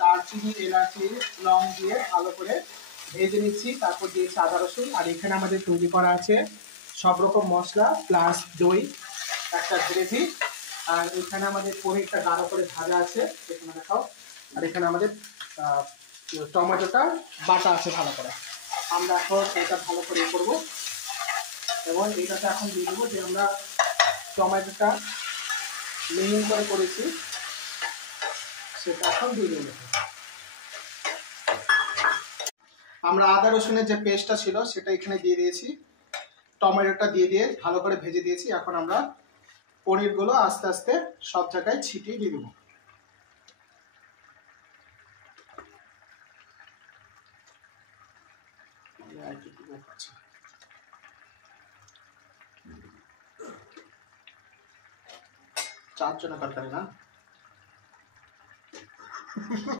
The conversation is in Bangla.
দারচিনি, এলাচি, লং দিয়ে ভালো করে ভেজে নিচ্ছি। তারপর দিয়েছি আদা রসুন। আর এখানে আমাদের তৈরি করা আছে সব রকম মশলা প্লাস দই, একটা গ্রেভি। আর এখানে আমাদের পনিরটা গাঢ় করে ভাজা আছে, এখানে দেখাও। আর এখানে আমাদের টমেটোটা বাটা আছে ভালো করে। আমরা এখন এটা ভালো করে করবো এবং এটাতে এখন দিয়ে দেবো যে আমরা টমেটোটা মিহিন করে করেছি সেটা এখন দিয়ে দেবো। আমরা আদা রসুনের যে পেস্টটা ছিল সেটা এখানে দিয়ে দিয়েছি, টমেটোটা দিয়ে ভালো করে ভেজে দিয়েছি। এখন আমরা পনিরগুলো আস্তে আস্তে সব জায়গায় ছিটিয়ে দিয়ে দেবো। চারজনের তরকারি না।